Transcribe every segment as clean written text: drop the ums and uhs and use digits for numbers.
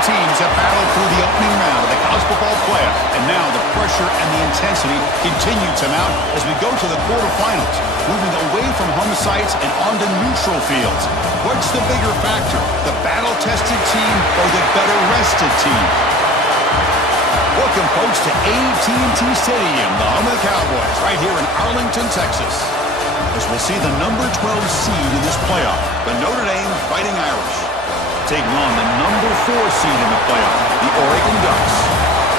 teams have battled through the opening round of the College Football Playoff, and now the pressure and the intensity continue to mount as we go to the quarterfinals, moving away from home sites and onto neutral fields. What's the bigger factor, the battle-tested team or the better-rested team? Welcome, folks, to AT&T Stadium, the home of the Cowboys, right here in Arlington, Texas, as we'll see the number 12 seed in this playoff, the Notre Dame Fighting Irish, taking on the number 4 seed in the playoff, the Oregon Ducks.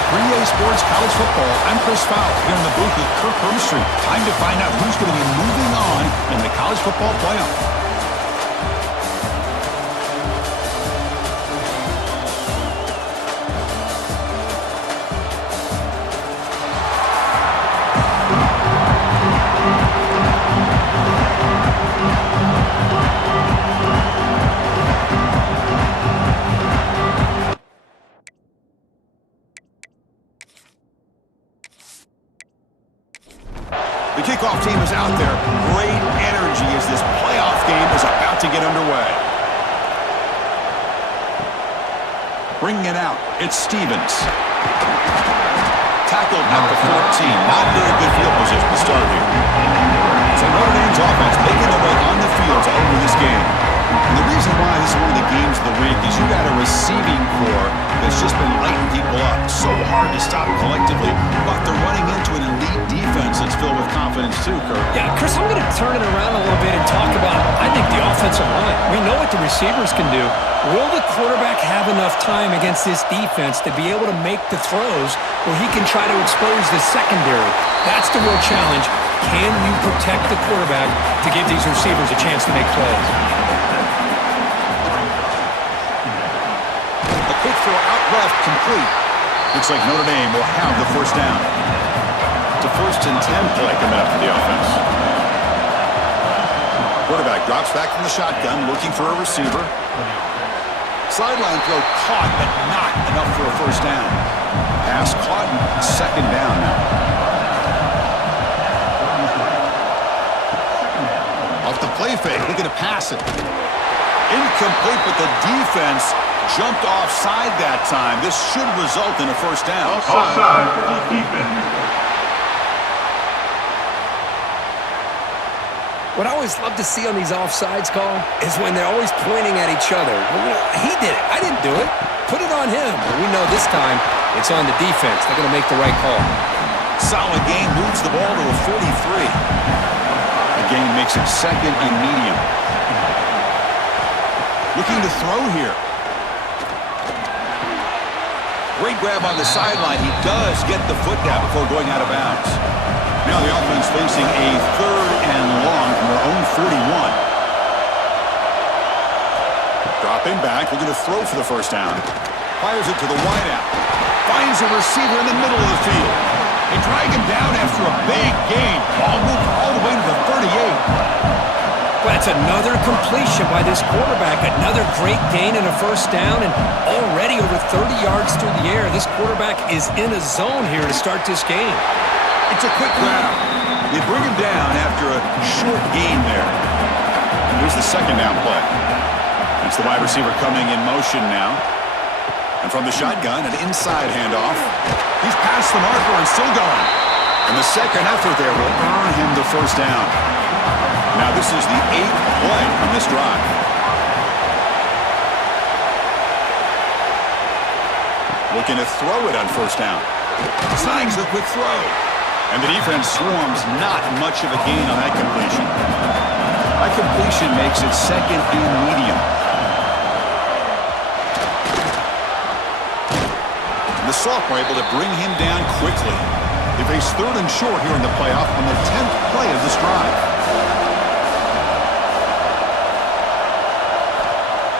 3A Sports College Football, I'm Chris Fowler, here in the booth with Kirk Hermstreet. Time to find out who's going to be moving on in the College Football Playoff. The kickoff team is out there. Great energy as this playoff game is about to get underway. Bringing it out, it's Stevens. Tackled at the 14. Not very good field position to start here. So Notre Dame's offense making their way on the field to open this game. And the reason why this is one of the games of the week is you got a receiving core that's just been lighting people up. So hard to stop collectively, but they're running into an elite defense that's filled with confidence too, Kirk. Yeah, Chris, I'm going to turn it around a little bit and talk about, I think, the offensive line. We know what the receivers can do. Will the quarterback have enough time against this defense to be able to make the throws where he can try to expose the secondary? That's the real challenge. Can you protect the quarterback to give these receivers a chance to make plays? A quick throw out left, complete. Looks like Notre Dame will have the first down. It's a 1st and 10 play coming up for the offense. Quarterback drops back from the shotgun, looking for a receiver. Sideline throw caught, but not enough for a first down. Pass caught, second down now. Off the play fake, looking to pass it. Incomplete, but the defense jumped offside that time. This should result in a first down. Offside for the defense. What I always love to see on these offsides call is when they're always pointing at each other. Well, he did it. I didn't do it. Put it on him. But we know this time it's on the defense. They're going to make the right call. Solid gain, moves the ball to a 43. The gain makes it 2nd and medium. Looking to throw here. Great grab on the sideline. He does get the foot down before going out of bounds. Now the offense facing a 3rd and long from their own 41. Dropping back, looking to throw for the first down. Fires it to the wideout. Finds a receiver in the middle of the field. They drag him down after a big gain. Ball moved all the way to the 38. That's another completion by this quarterback. Another great gain and a first down, and already over 30 yards through the air. This quarterback is in a zone here to start this game. It's a quick grab. They bring him down after a short gain there. Here's the second down play. It's the wide receiver coming in motion now. And from the shotgun, an inside handoff. He's past the marker and still going. And the second effort there will earn him the first down. Now this is the 8th play on this drive. Looking to throw it on first down. Snags the quick throw. And the defense swarms, not much of a gain on that completion. That completion makes it 2nd and medium. And the sophomore able to bring him down quickly. They face 3rd and short here in the playoff on the 10th play of this drive.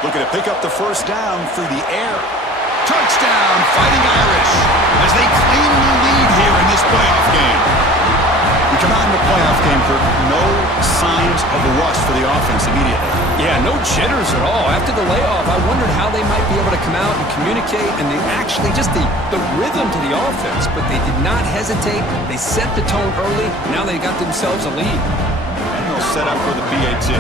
Looking to pick up the first down through the air. Touchdown, Fighting Irish, as they claim the lead here in this playoff game. We come out in the playoff game, Kirk. No signs of a rust for the offense immediately. Yeah, no jitters at all. After the layoff, I wondered how they might be able to come out and communicate, and they actually just the rhythm to the offense, but they did not hesitate. They set the tone early. Now they got themselves a lead. And they'll set up for the PA2.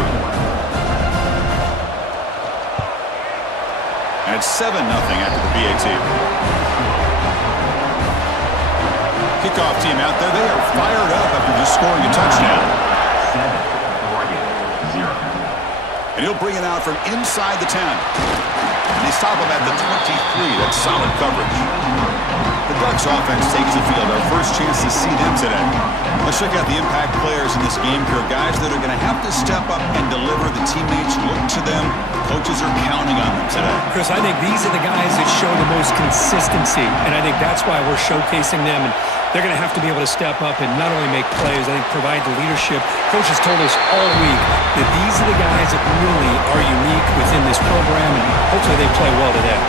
And it's 7-0 after the PAT. Kickoff team out there. They are fired up after just scoring a touchdown. 7, Oregon, 0. And he'll bring it out from inside the 10. And they stop him at the 23. That's solid coverage. The Ducks offense takes the field. Our first chance to see them today. Let's check out the impact players in this game here. Guys that are going to have to step up and deliver. The teammates look to them. Coaches are counting on them today. Chris, I think these are the guys that show the most consistency, and I think that's why we're showcasing them. And they're going to have to be able to step up and not only make plays, I think provide the leadership. Coaches told us all week that these are the guys that really are unique within this program, and hopefully they play well today.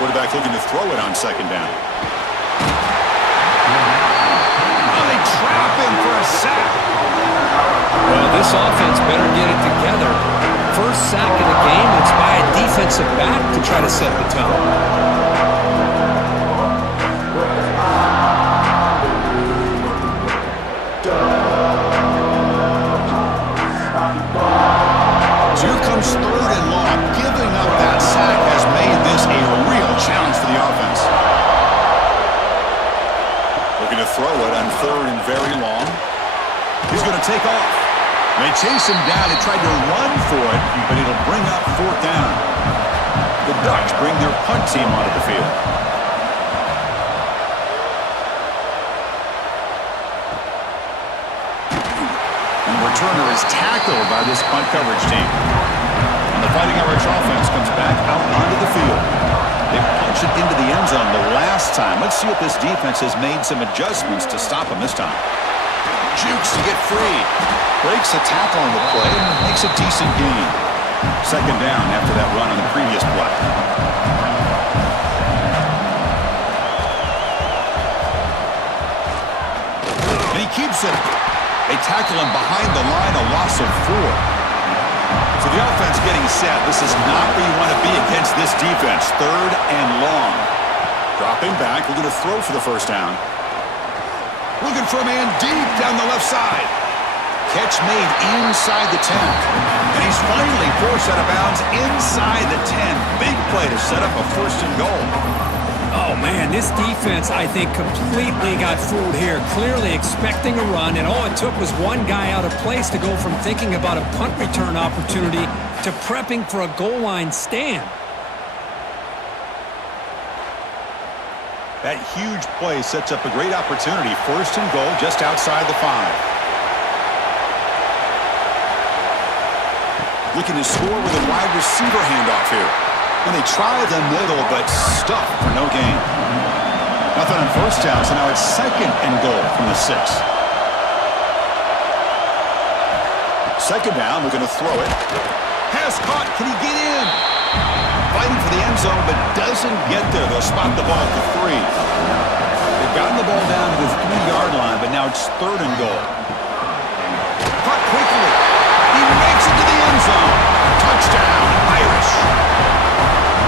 Quarterback looking to throw it on second down. Oh, they trap him for a sack. Well, this offense better get it together. First sack of the game, it's by a defensive back to try to set the tone. So here comes 3rd and long. Giving up that sack has made this a real challenge for the offense. Looking to throw it on 3rd and very long. He's going to take off. They chase him down. They tried to run for it, but it'll bring up 4th down. The Ducks bring their punt team onto the field. And the returner is tackled by this punt coverage team. And the Fighting Irish offense comes back out onto the field. They punch it into the end zone the last time. Let's see if this defense has made some adjustments to stop him this time. Jukes to get free. Breaks a tackle on the play and makes a decent gain. 2nd down after that run on the previous play. And he keeps it. They tackle him behind the line, a loss of 4. So the offense getting set. This is not where you want to be against this defense. 3rd and long. Dropping back, looking to throw for the first down. Looking for a man deep down the left side. Catch made inside the 10. And he's finally forced out of bounds inside the 10. Big play to set up a 1st and goal. Oh, man, this defense, I think, completely got fooled here. Clearly expecting a run, and all it took was one guy out of place to go from thinking about a punt return opportunity to prepping for a goal line stand. That huge play sets up a great opportunity. 1st and goal just outside the 5. Looking to score with a wide receiver handoff here. And they try the middle, but stuffed for no gain. Nothing on 1st down, so now it's 2nd and goal from the 6. 2nd down, looking to throw it. Pass caught, can he get in? Fighting for the end zone, but doesn't get there. They'll spot the ball at the 3. They've gotten the ball down to the 3-yard line, but now it's 3rd and goal. Caught quickly. He makes it to the end zone. Touchdown, Irish.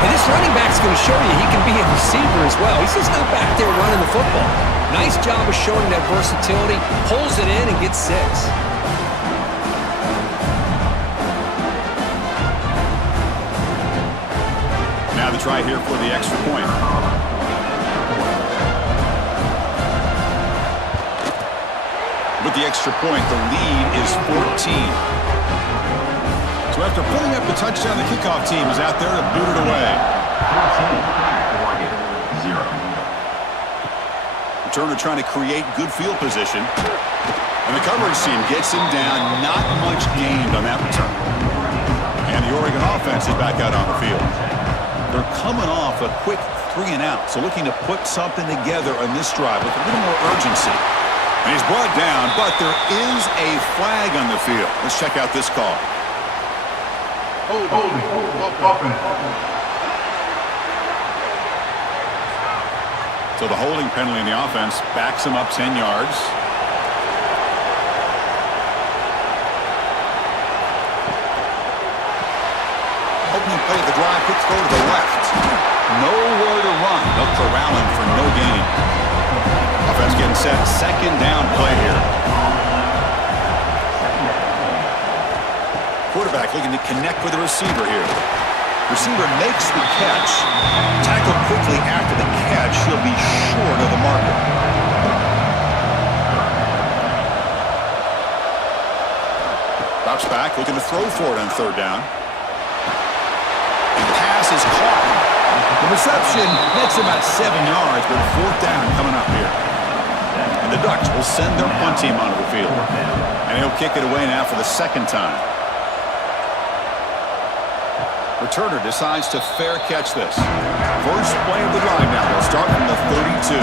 And this running back's going to show you he can be a receiver as well. He's just not back there running the football. Nice job of showing that versatility. Pulls it in and gets 6. Now the try here for the extra point. With the extra point, the lead is 14. So after putting up the touchdown, the kickoff team is out there to boot it away. 14, 0. Returner trying to create good field position. And the coverage team gets him down. Not much gained on that return. And the Oregon offense is back out on the field. They're coming off a quick 3 and out, so looking to put something together on this drive with a little more urgency. And he's brought down, but there is a flag on the field. Let's check out this call. Holding. Offense. So the holding penalty in the offense backs him up 10 yards. Opening play of the drive, quick throw to the left. Nowhere to run. They'll corral him for no gain. Offense getting set. 2nd down play here. quarterback looking to connect with the receiver here. Receiver makes the catch. Tackled quickly after the catch. He'll be short of the marker. Drops back, looking to throw for it on third down. The pass is caught. The reception makes about 7 yards, but fourth down coming up here. And the Ducks will send their punt team onto the field. And he'll kick it away now for the second time. Returner decides to fair catch this. First play of the drive now. They'll start from the 32.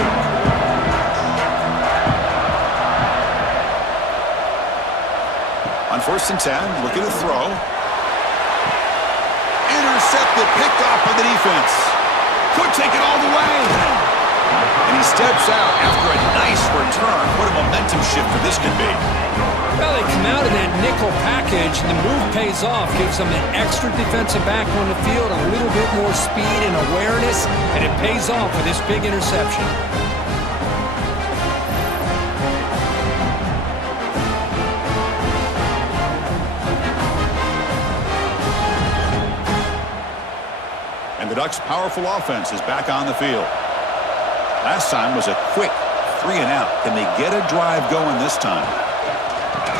On 1st and 10, looking to throw. Intercepted, picked off by the defense. Could take it all the way. And he steps out after a nice return. What a momentum shifter this could be. Well, they come out of that nickel package, and the move pays off. Gives them an extra defensive back on the field, a little bit more speed and awareness, and it pays off with this big interception. And the Ducks' powerful offense is back on the field. Last time was a quick 3-and-out. Can they get a drive going this time?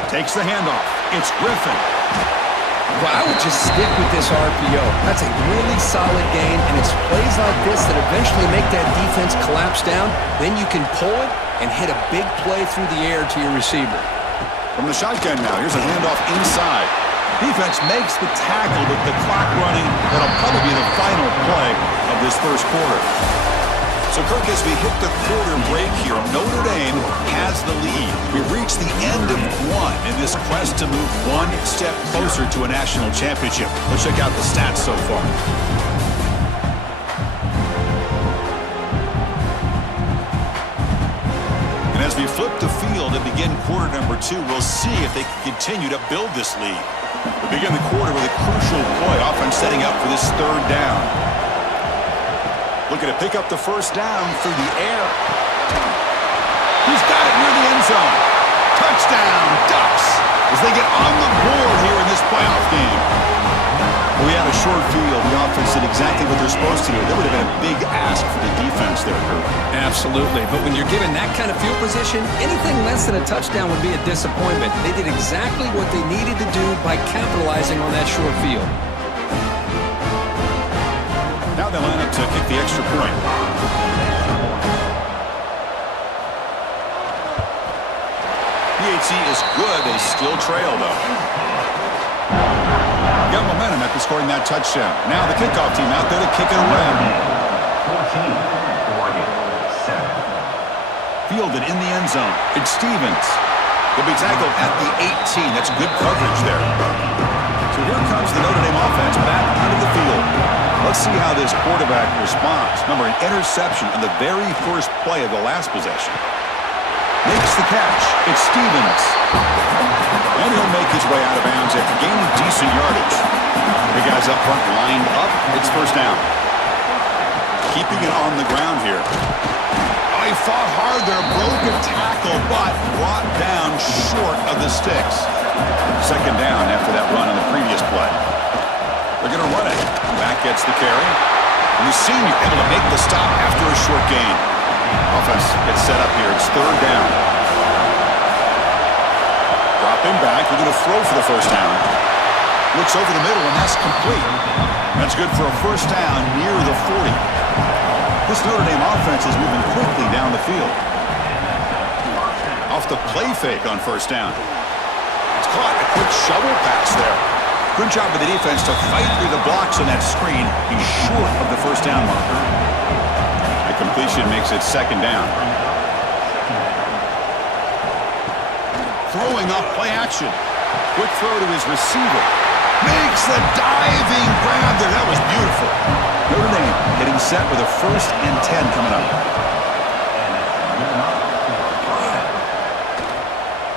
Takes the handoff. It's Griffin. Well, I would just stick with this RPO. That's a really solid game, and it's plays like this that eventually make that defense collapse down. Then you can pull it and hit a big play through the air to your receiver. From the shotgun now, here's a handoff inside. Defense makes the tackle with the clock running. That'll probably be the final play of this first quarter. So, Kirk, as we hit the quarter break here, Notre Dame has the lead. We've reached the end of one in this quest to move one step closer to a national championship. Let's check out the stats so far. And as we flip the field and begin quarter number 2, we'll see if they can continue to build this lead. We begin the quarter with a crucial play, offense setting up for this third down. Looking to pick up the first down through the air. He's got it near the end zone. Touchdown, Ducks, as they get on the board here in this playoff game. We had a short field. The offense did exactly what they're supposed to do. That would have been a big ask for the defense there, Kurt. Absolutely. But when you're given that kind of field position, anything less than a touchdown would be a disappointment. They did exactly what they needed to do by capitalizing on that short field. Now they line up to kick the extra point. PAT is good. They still trail, though. Got momentum after scoring that touchdown. Now the kickoff team out there to kick it away. 14, Oregon, 7. Fielded in the end zone. It's Stevens. He'll be tackled at the 18. That's good coverage there. So here comes the Notre Dame offense back onto the field. Let's see how this quarterback responds. Remember, an interception on the very first play of the last possession. Makes the catch. It's Stevens. And he'll make his way out of bounds after gaining decent yardage. The guys up front lined up. It's first down. Keeping it on the ground here. Oh, he fought hard there. Broke a tackle, but brought down short of the sticks. Second down after that run on the previous play. They're going to run it. Back gets the carry. And the senior able to make the stop after a short gain. Offense gets set up here. It's third down. Dropping back. They're going to throw for the first down. Looks over the middle, and that's complete. That's good for a first down near the 40. This Notre Dame offense is moving quickly down the field. Off the play fake on first down. It's caught. A quick shovel pass there. Good job by the defense to fight through the blocks on that screen. He's short of the first down marker. The completion makes it second down. Throwing off play action. Quick throw to his receiver. Makes the diving grab there. That was beautiful. Notre Dame getting set with a 1st and 10 coming up.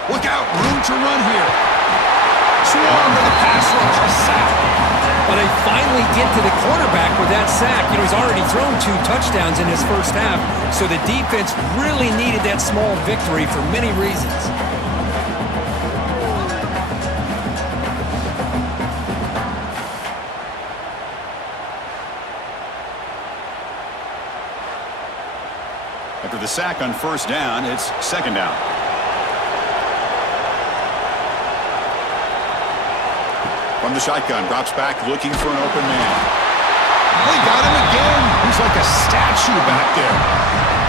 Look out. Room to run here. Soar with the pass rush, a sack. Well, they finally get to the quarterback with that sack. You know, he's already thrown 2 touchdowns in his first half, so the defense really needed that small victory for many reasons. After the sack on first down, it's second down. From the shotgun, drops back looking for an open man. They got him again. He's like a statue back there.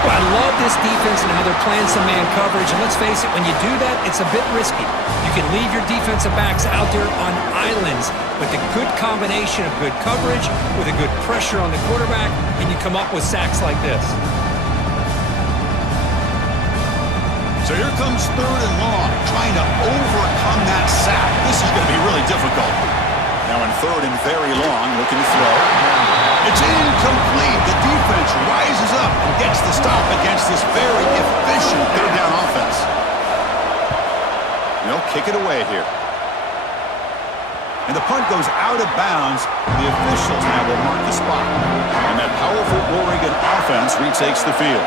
Well, I love this defense and how they're playing some man coverage. And let's face it, when you do that, it's a bit risky. You can leave your defensive backs out there on islands with a good combination of good coverage, with a good pressure on the quarterback, and you come up with sacks like this. So here comes third and long, trying to overcome that sack. This is going to be really difficult. Now in third and very long, looking to throw. It's incomplete. The defense rises up and gets the stop against this very efficient third down offense. They'll kick it away here. And the punt goes out of bounds. The officials now will mark the spot. And that powerful Oregon offense retakes the field.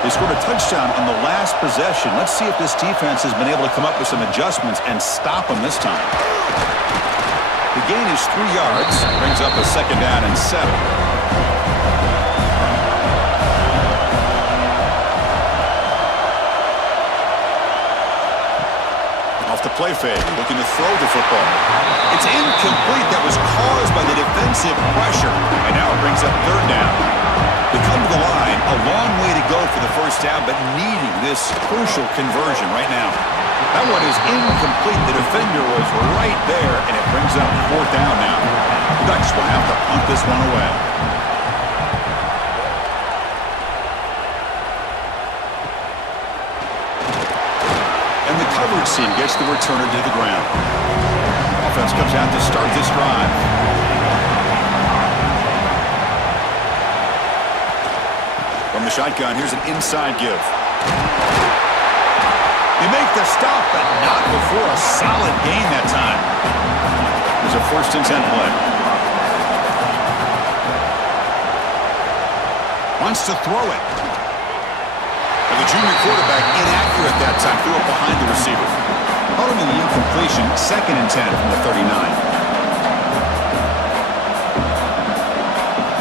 They scored a touchdown on the last possession. Let's see if this defense has been able to come up with some adjustments and stop them this time. The gain is 3 yards. Brings up a second down and 7. Off the play fake, looking to throw the football. It's incomplete. That was caused by the defensive pressure. And now it brings up third down. They come to the line, a long way to go for the first down, but needing this crucial conversion right now. That one is incomplete. The defender was right there, and it brings up fourth down now. The Ducks will have to punt this one away. And the coverage team gets the returner to the ground. Offense comes out to start this drive. From the shotgun, here's an inside give. They make the stop, but not before a solid gain that time. There's a 1st and 10 play. Wants to throw it. And the junior quarterback inaccurate that time. Threw it behind the receiver. Following the incompletion, 2nd and 10 from the 39.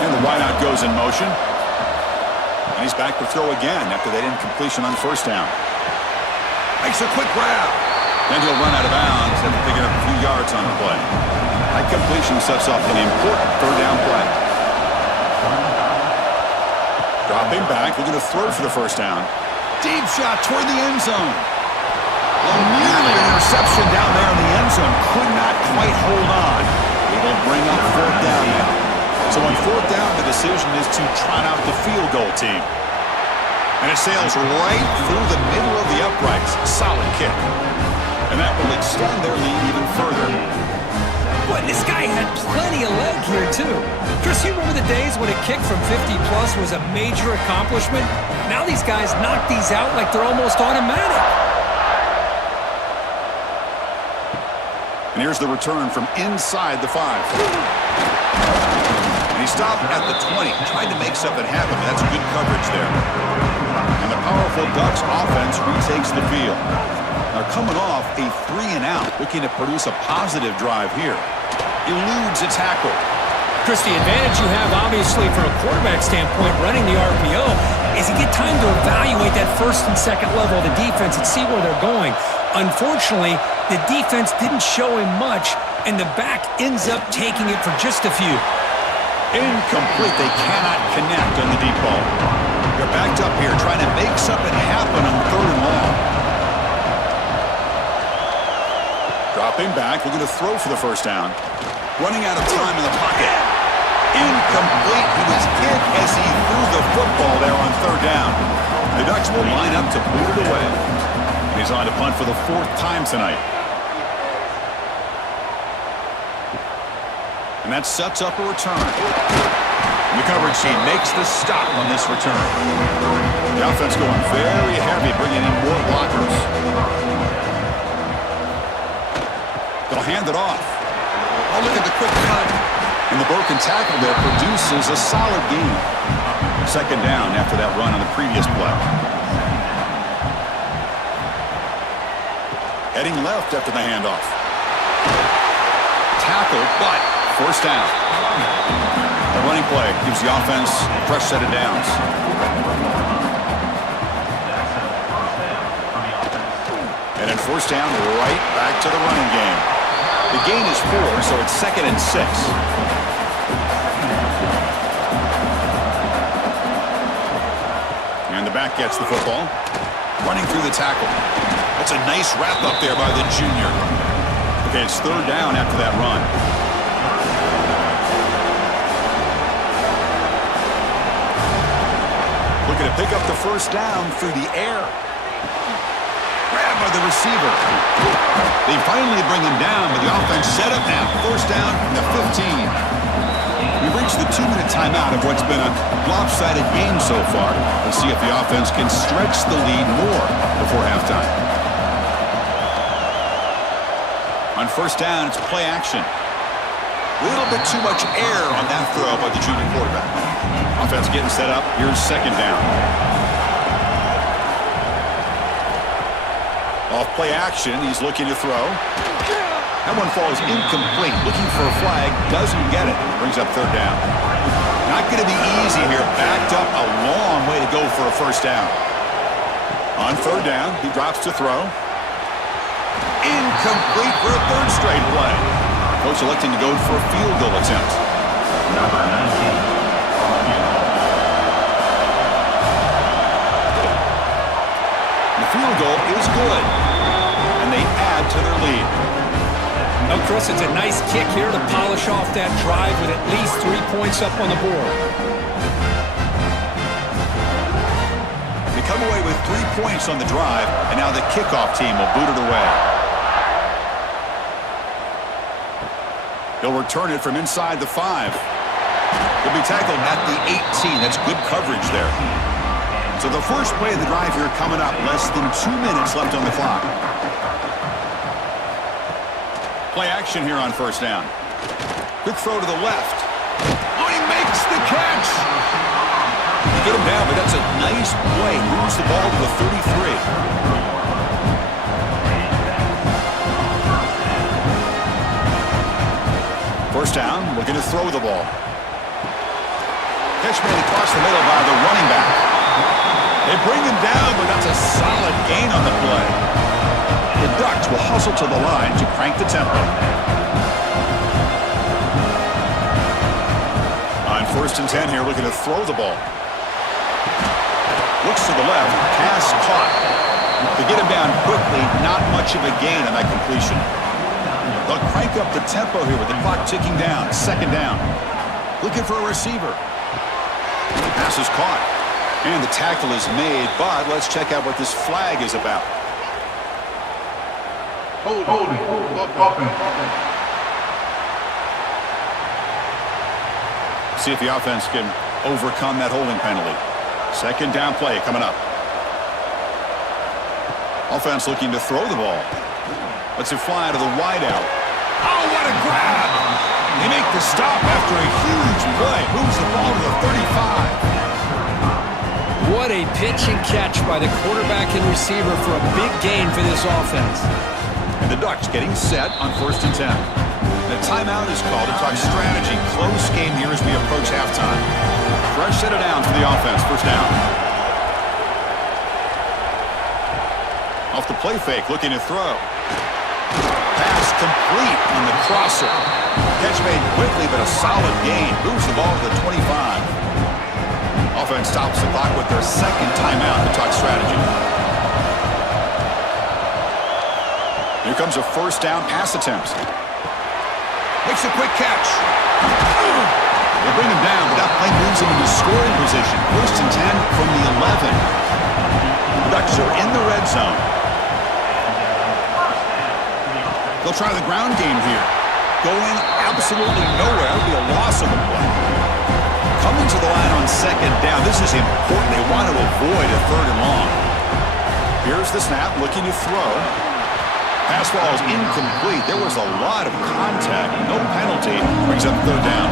And the wideout goes in motion. And he's back to throw again after that incompletion on first down. Makes a quick grab. Then he'll run out of bounds and pick up a few yards on the play. That completion sets up an important third down play. Dropping back, looking to throw for the first down. Deep shot toward the end zone. Well, nearly an interception down there in the end zone. Could not quite hold on. It'll bring up fourth down now. So on fourth down, the decision is to trot out the field goal team. And it sails right through the middle of the uprights. Solid kick. And that will extend their lead even further. Boy, this guy had plenty of leg here, too. Chris, you remember the days when a kick from 50-plus was a major accomplishment? Now these guys knock these out like they're almost automatic. And here's the return from inside the 5. And he stopped at the 20, trying to make something happen. That's good coverage there. And the powerful Ducks offense retakes the field. Now coming off a 3-and-out, looking to produce a positive drive here. Eludes a tackle. Chris, the advantage you have, obviously, from a quarterback standpoint, running the RPO, is you get time to evaluate that first and second level of the defense and see where they're going. Unfortunately, the defense didn't show him much, and the back ends up taking it for just a few. Incomplete. They cannot connect on the deep ball. They're backed up here trying to make something happen on third and long. Dropping back, looking to throw for the first down. Running out of time in the pocket. Incomplete. He was hit as he threw the football there on third down. The Ducks will line up to boot it away. And he's on to punt for the 4th time tonight. And that sets up a return. And the coverage team makes the stop on this return. The offense going very heavy, bringing in more blockers. They'll hand it off. Oh, look at the quick cut. And the broken tackle there produces a solid gain. Second down after that run on the previous play. Heading left after the handoff. Tackle, but first down. The running play gives the offense a fresh set of downs. And then first down, right back to the running game. The gain is 4, so it's 2nd and 6. And the back gets the football. Running through the tackle. That's a nice wrap up there by the junior. Okay, it's 3rd down after that run. Looking to pick up the first down through the air. Grabbed by the receiver. They finally bring him down, but the offense set up now. First down from the 15. We've reached the 2-minute timeout of what's been a lopsided game so far. Let's see if the offense can stretch the lead more before halftime. On first down, it's play action. A little bit too much air on that throw by the junior quarterback. Offense getting set up. Here's 2nd down. Off play action, he's looking to throw. That one falls incomplete. Looking for a flag, doesn't get it. Brings up 3rd down. Not going to be easy here. Backed up a long way to go for a first down. On 3rd down, he drops to throw. Incomplete for a 3rd straight play. Coach electing to go for a field goal attempt. Number 19. The field goal is good. And they add to their lead. Now, Chris, it's a nice kick here to polish off that drive with at least 3 points up on the board. They come away with 3 points on the drive, and now the kickoff team will boot it away. He'll return it from inside the 5. He'll be tackled at the 18. That's good coverage there. So the first play of the drive here coming up. Less than 2 minutes left on the clock. Play action here on first down. Quick throw to the left. Oh, he makes the catch. They get him down, but that's a nice play. Moves the ball to the 33. First down, looking to throw the ball. Catch made across the middle by the running back. They bring him down, but that's a solid gain on the play. The Ducks will hustle to the line to crank the tempo. On 1st and 10 here, looking to throw the ball. Looks to the left, pass caught. To get him down quickly, not much of a gain on that completion. They'll crank up the tempo here with the clock ticking down. 2nd down. Looking for a receiver. Pass is caught. And the tackle is made, but let's check out what this flag is about. Holding. Open. See if the offense can overcome that holding penalty. 2nd down play coming up. Offense looking to throw the ball. Lets it fly to the wideout. Oh, what a grab! They make the stop after a huge play. Moves the ball to the 35. What a pitch and catch by the quarterback and receiver for a big gain for this offense. And the Ducks getting set on 1st and 10. The timeout is called to talk strategy. Close game here as we approach halftime. Fresh set it down for the offense. First down. Off the play fake, looking to throw. Pass complete on the crosser. Catch made quickly, but a solid gain. Moves the ball to the 25. Offense stops the clock with their 2nd timeout to talk strategy. Here comes a first down pass attempt. Makes a quick catch. They bring him down, but that play moves him into scoring position. 1st and 10 from the 11. The Ducks are in the red zone. They'll try the ground game here. Going absolutely nowhere. It'll be a loss on the play. Coming to the line on 2nd down. This is important. They want to avoid a 3rd and long. Here's the snap, looking to throw. Pass ball is incomplete. There was a lot of contact. No penalty. Brings up 3rd down.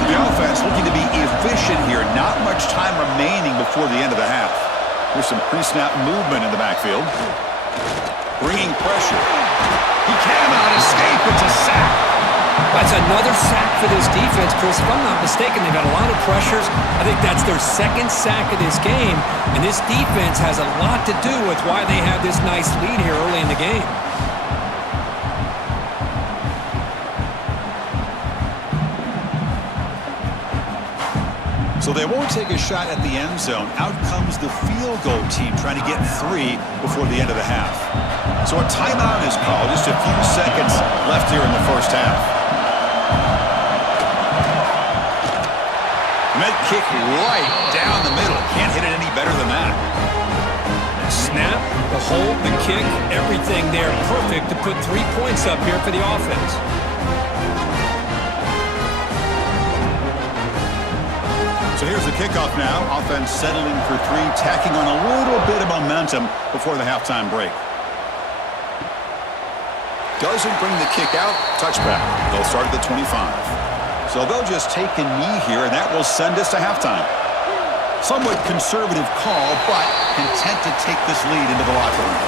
So the offense looking to be efficient here. Not much time remaining before the end of the half. Here's some pre-snap movement in the backfield. Bringing pressure. He cannot escape. It's a sack. That's another sack for this defense, Chris. If I'm not mistaken, they've got a lot of pressures. I think that's their second sack of this game, and this defense has a lot to do with why they have this nice lead here early in the game. So they won't take a shot at the end zone. Out comes the field goal team trying to get 3 before the end of the half. So a timeout is called. Just a few seconds left here in the first half. Med kick right down the middle. Can't hit it any better than that. Snap, the hold, the kick, everything there perfect to put 3 points up here for the offense. So here's the kickoff now. Offense settling for 3, tacking on a little bit of momentum before the halftime break. Doesn't bring the kick out. Touchback. They'll start at the 25. So they'll just take a knee here, and that will send us to halftime. Somewhat conservative call, but content to take this lead into the locker room.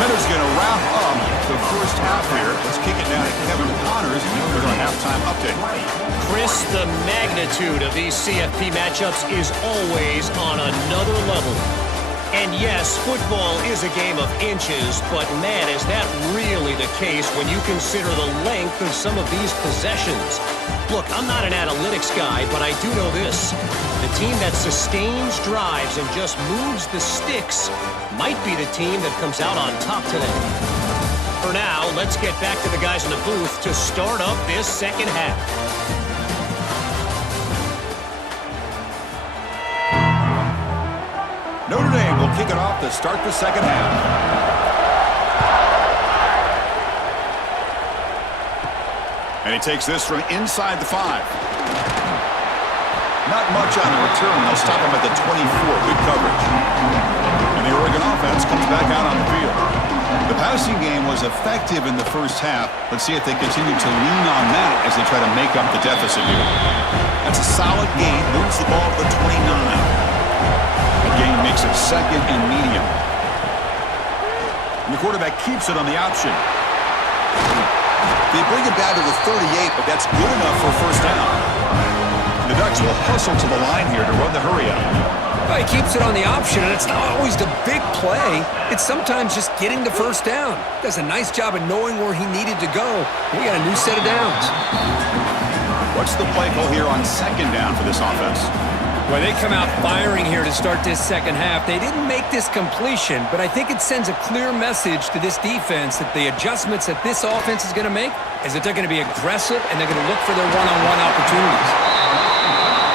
Miller's going to wrap up the first half here. Let's kick it down to Kevin Connors for our halftime update. Chris, the magnitude of these CFP matchups is always on another level. And yes, football is a game of inches, but man, is that really the case when you consider the length of some of these possessions. Look, I'm not an analytics guy, but I do know this. The team that sustains drives and just moves the sticks might be the team that comes out on top today. For now, let's get back to the guys in the booth to start up this second half. Notre Dame will kick it off to start the second half. And he takes this from inside the 5. Not much on the return. They'll stop him at the 24. Good coverage. And the Oregon offense comes back out on the field. The passing game was effective in the first half. Let's see if they continue to lean on that as they try to make up the deficit here. That's a solid gain. Moves the ball to the 29. Gain makes it second and medium. And the quarterback keeps it on the option. They bring it down to the 38, but that's good enough for a first down. The Ducks will hustle to the line here to run the hurry-up. Well, he keeps it on the option, and it's not always the big play. It's sometimes just getting the first down. Does a nice job of knowing where he needed to go. We got a new set of downs. What's the play call here on second down for this offense? Well, they come out firing here to start this second half. They didn't make this completion, but I think it sends a clear message to this defense that the adjustments that this offense is going to make is that they're going to be aggressive and they're going to look for their one-on-one opportunities.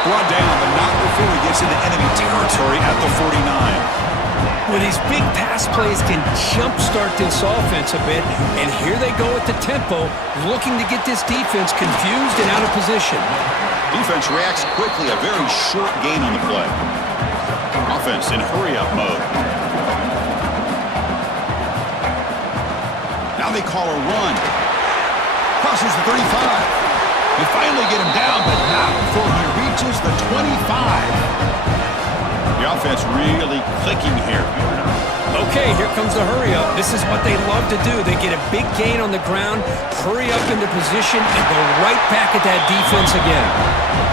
Brought down, but not before he gets into enemy territory at the 49. Well, these big pass plays can jumpstart this offense a bit, and here they go at the tempo, looking to get this defense confused and out of position. Defense reacts quickly, a very short gain on the play. Offense in hurry-up mode. Now they call a run. Crosses the 35. They finally get him down, but not before he reaches the 25. The offense really clicking here. Okay, here comes the hurry-up. This is what they love to do. They get a big gain on the ground, hurry up into position, and go right back at that defense again.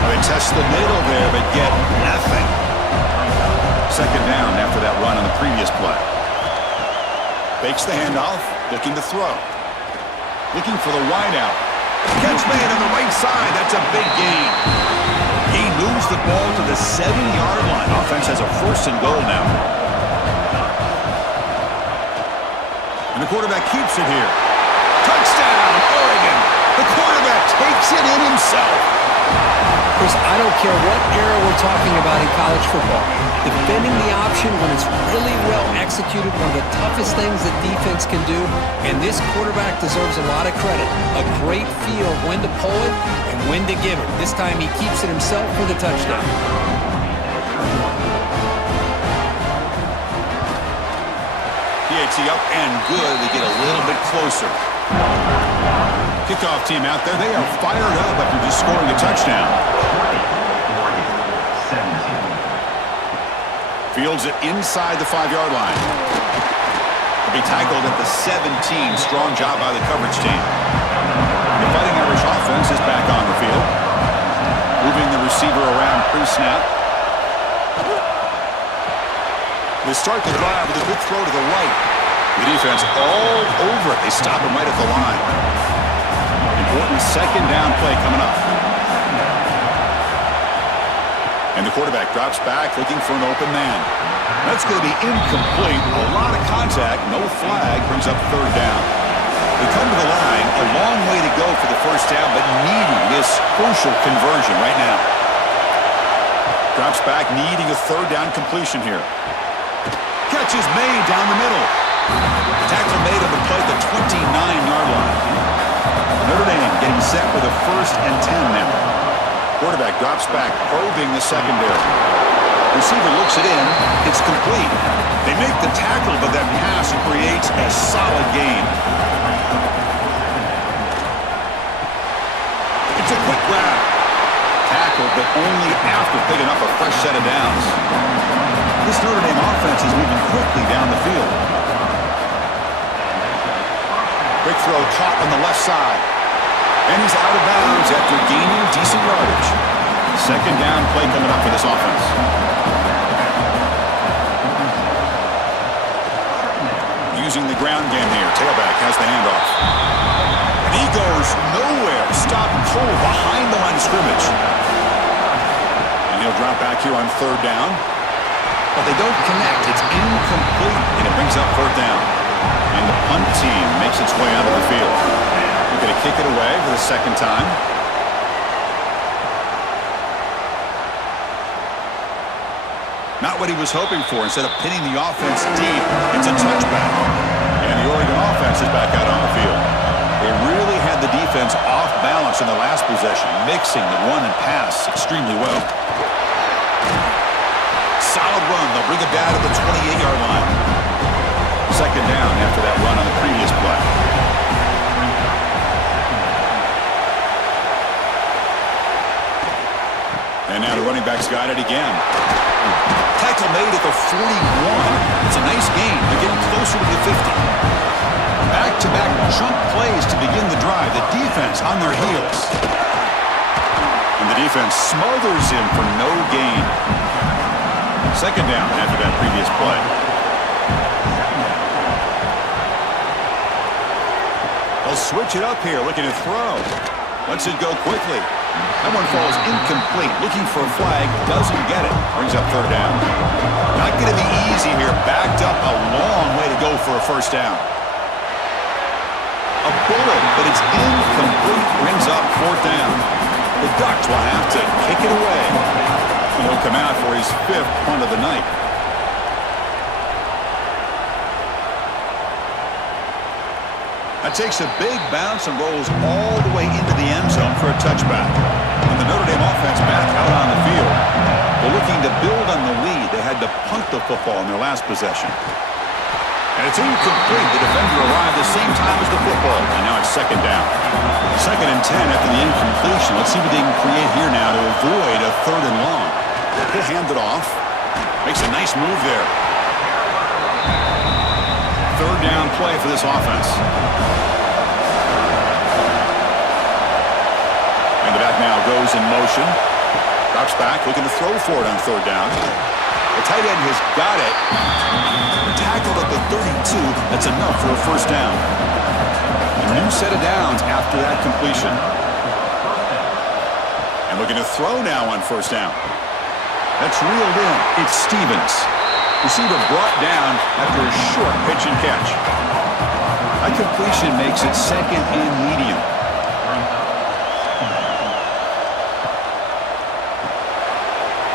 Well, they test the middle there, but get nothing. Second down after that run on the previous play. Fakes the handoff, looking to throw. Looking for the wideout. Catch made on the right side. That's a big gain. He moves the ball to the 7-yard line. Offense has a first and goal now. And the quarterback keeps it here. Touchdown, Oregon. The quarterback takes it in himself. Chris, I don't care what era we're talking about in college football. Defending the option when it's really well executed, one of the toughest things that defense can do, and this quarterback deserves a lot of credit. A great feel of when to pull it and when to give it. This time he keeps it himself for the touchdown. PAT up and good. They get a little bit closer. Kickoff team out there. They are fired up after just scoring a touchdown. Fields it inside the 5-yard line. He'll be tackled at the 17. Strong job by the coverage team. The Fighting Irish offense offense is back on the field. Moving the receiver around pre-snap. They start the drive with a good throw to the right. The defense all over it. They stop him right at the line. Important second down play coming up. And the quarterback drops back looking for an open man. That's going to be incomplete. A lot of contact. No flag. Brings up third down. They come to the line. A long way to go for the first down, but needing this crucial conversion right now. Drops back, needing a third down completion here. Catch is made down the middle. Tackle made on the play at the 29-yard line. Notre Dame getting set with a 1st and 10 now. Quarterback drops back, probing the secondary. Receiver looks it in. It's complete. They make the tackle, but that pass creates a solid gain. It's a quick grab. Tackled, but only after picking up a fresh set of downs. This Notre Dame offense is moving quickly down the field. Quick throw caught on the left side. And he's out of bounds after gaining decent yardage. Second down play coming up for this offense. Using the ground game here. Tailback has the handoff. And he goes nowhere. Stopped cold behind the line of scrimmage. And he'll drop back here on third down. But they don't connect. It's incomplete. And it brings up fourth down. And the punt team makes its way out of the field. They're going to kick it away for the second time. Not what he was hoping for. Instead of pinning the offense deep, it's a touchback. And the Oregon offense is back out on the field. They really had the defense off balance in the last possession, mixing the run and pass extremely well. Solid run. They'll bring it down to the 28-yard line. Second down after that run on the previous play. And now the running back's got it again. Tackle made at the 41. It's a nice gain. They're getting closer to the 50. Back-to-back chunk plays to begin the drive. The defense on their heels. And the defense smothers him for no gain. Second down after that previous play. They'll switch it up here, looking to throw. Lets it go quickly. That one falls incomplete. Looking for a flag, doesn't get it. Brings up third down. Not going to be easy here. Backed up a long way to go for a first down. A bullet, but it's incomplete. Brings up fourth down. The Ducks will have to kick it away. And he'll come out for his 5th punt of the night. That takes a big bounce and rolls all the way into the end zone for a touchback. And the Notre Dame offense back out on the field. They're looking to build on the lead. They had to punt the football in their last possession. And it's incomplete. The defender arrived the same time as the football. And now it's second down. Second and 10 after the incompletion. Let's see what they can create here now to avoid a third and long. He'll hand it off. Makes a nice move there. Third down play for this offense. And the back now goes in motion. Drops back, looking to throw for it on third down. The tight end has got it. Tackled at the 32. That's enough for a first down. A new set of downs after that completion. And looking to throw now on first down. That's reeled in. It's Stevens. Receiver brought down after a short pitch and catch. That completion makes it second and medium.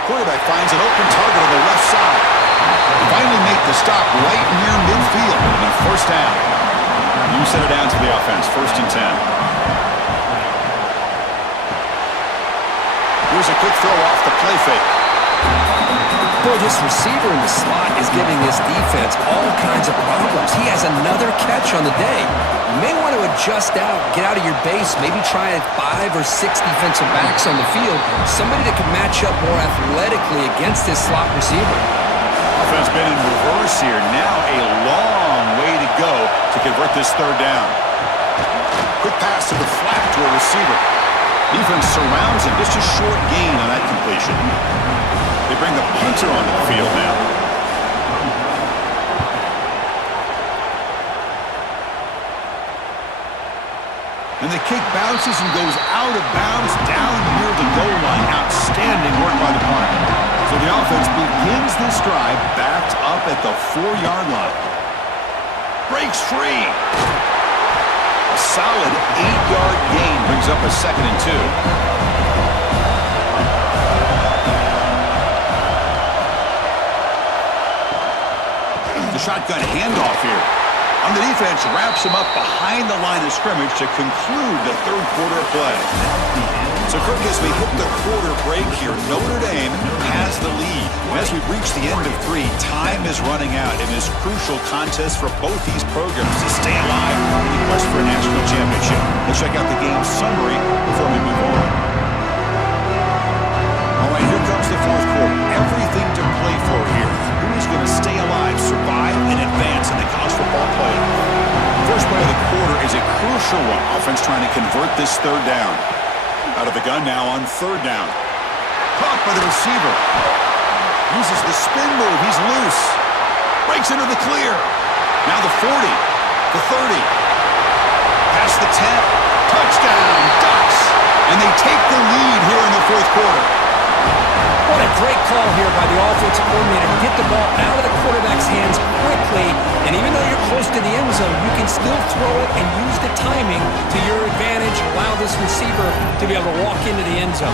Quarterback finds an open target on the left side. They finally make the stop right near midfield. And first down. New set of downs for the offense. 1st and 10. Here's a quick throw off the play fake. Boy, this receiver in the slot is giving this defense all kinds of problems. He has another catch on the day. You may want to adjust out, get out of your base, maybe try 5 or 6 defensive backs on the field, somebody that can match up more athletically against this slot receiver. Offense been in reverse here. Now a long way to go to convert this third down. Quick pass to the flat to a receiver. Defense surrounds him. Just a short gain on that completion. They bring the punter onto the field now. And the kick bounces and goes out of bounds down near the goal line. Outstanding work by the punter. So the offense begins this drive backed up at the 4-yard line. Breaks free. A solid 8-yard gain brings up a 2nd and 2. The shotgun handoff here. On the defense, wraps him up behind the line of scrimmage to conclude the 3rd quarter of play. So, Kirk, as we hit the quarter break here, Notre Dame has the lead. And as we reach the end of 3, time is running out in this crucial contest for both these programs to stay alive in the quest for a national championship. Let's check out the game summary before we move on. All right, here comes the 4th quarter. Everything to play for here. Who is going to stay alive, survive, and advance in the College Football Playoff? First play of the quarter is a crucial one. Offense trying to convert this 3rd down. Out of the gun now on 3rd down. Caught by the receiver. Uses the spin move. He's loose. Breaks into the clear. Now the 40. The 30. Past the 10. Touchdown. Ducks. And they take the lead here in the 4th quarter. What a great call here by the offensive coordinator to get the ball out of the quarterback's hands quickly. And even though you're close to the end zone, you can still throw it and use the timing to your advantage. Allow this receiver to be able to walk into the end zone.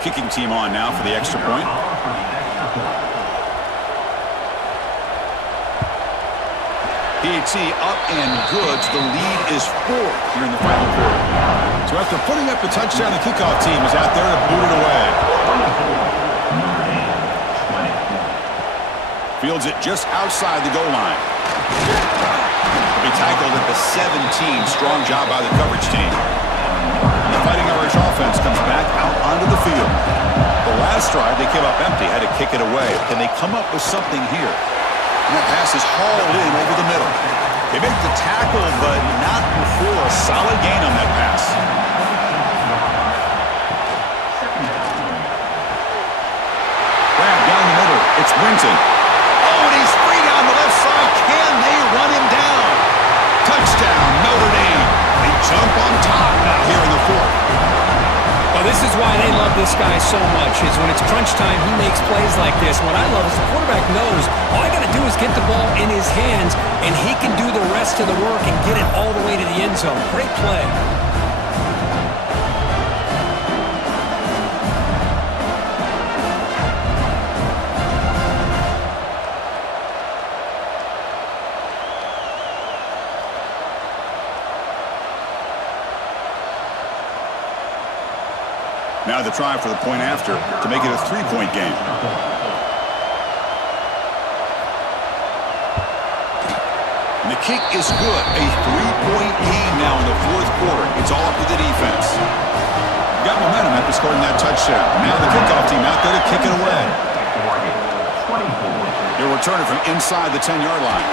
Kicking team on now for the extra point. PAT up and good. So the lead is 4 here in the final quarter. So after putting up a touchdown, the kickoff team is out there to boot it away. Fields it just outside the goal line. He'll be tackled at the 17. Strong job by the coverage team. The Fighting Irish offense comes back out onto the field. The last drive, they came up empty, had to kick it away. Can they come up with something here? And that pass is hauled in over the middle. They make the tackle, but not before a solid gain on that pass. Grab down the middle. It's Winton. Oh, and he's free down the left side. Can they run him down? Touchdown, Notre Dame. They jump on top now here in the 4th. Well, this is why they love this guy so much, is when it's crunch time, he makes plays like this. What I love is the quarterback knows all I got to do is get the ball in his hands, and he can do the rest of the work and get it all the way to the end zone. Great play. Now the try for the point after to make it a 3-point game. And the kick is good. A 3-point game now in the 4th quarter. It's all up to the defense. Got momentum after scoring that touchdown. Now the kickoff team out there to kick it away. They'll return it from inside the 10-yard line.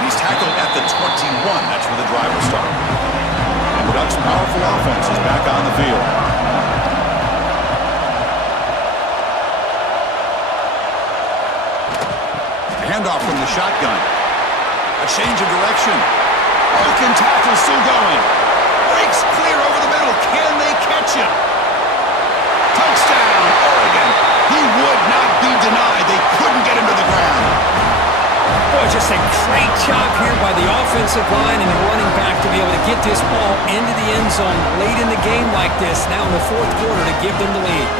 And he's tackled at the 21. That's where the drive will start. And the Ducks' powerful offense is back on the field. Handoff from the shotgun. A change of direction. Broken tackle still going. Breaks clear over the middle. Can they catch him? Touchdown, Oregon. He would not be denied. They couldn't get him to the ground. Boy, just a great job here by the offensive line and the running back to be able to get this ball into the end zone late in the game like this, now in the 4th quarter, to give them the lead.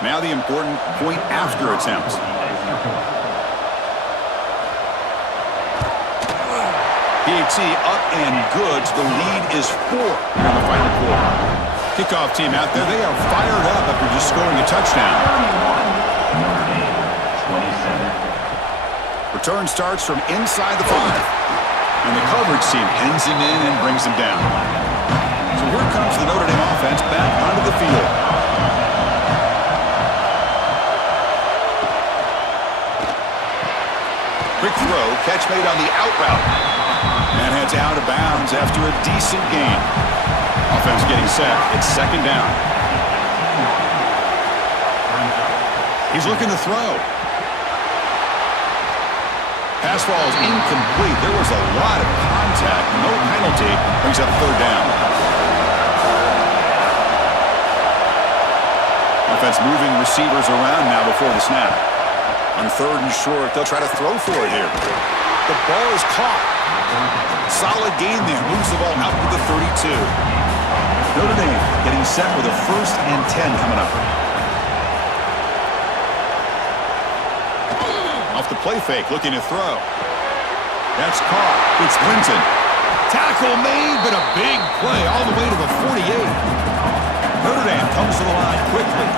Now the important point after attempts. PAT up and good. The lead is 4 here in the final quarter. Kickoff team out there. They are fired up after just scoring a touchdown. Return starts from inside the 5. And the coverage team pins him in and brings him down. So here comes the Notre Dame offense back onto the field. Quick throw, catch made on the out route. And heads out of bounds after a decent gain. Offense getting set. It's second down. He's looking to throw. Pass ball is incomplete. There was a lot of contact. No penalty. Brings up third down. Offense moving receivers around now before the snap. On third and short, they'll try to throw for it here. The ball is caught. Solid gain there. Moves the ball out to the 32. Notre Dame getting set with a 1st and 10 coming up. Off the play fake, looking to throw. That's caught. It's Winton. Tackle made, but a big play all the way to the 48. Notre Dame comes to the line quickly.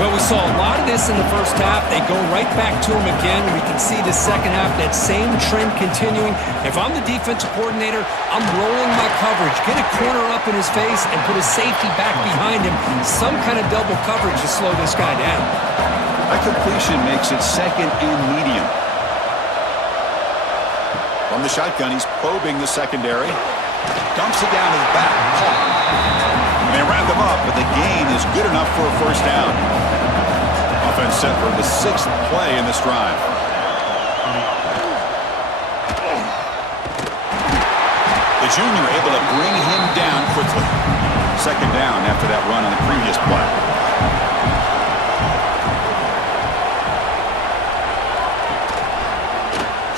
Well, we saw a lot of this in the first half. They go right back to him again. We can see the second half, that same trend continuing. If I'm the defensive coordinator, I'm rolling my coverage. Get a corner up in his face and put a safety back behind him. Some kind of double coverage to slow this guy down. That completion makes it second and medium. From the shotgun, he's probing the secondary. Dumps it down to the back. Caught. They round him up, but the gain is good enough for a 1st down. Offense set for the 6th play in this drive. The junior able to bring him down quickly. Second down after that run on the previous play.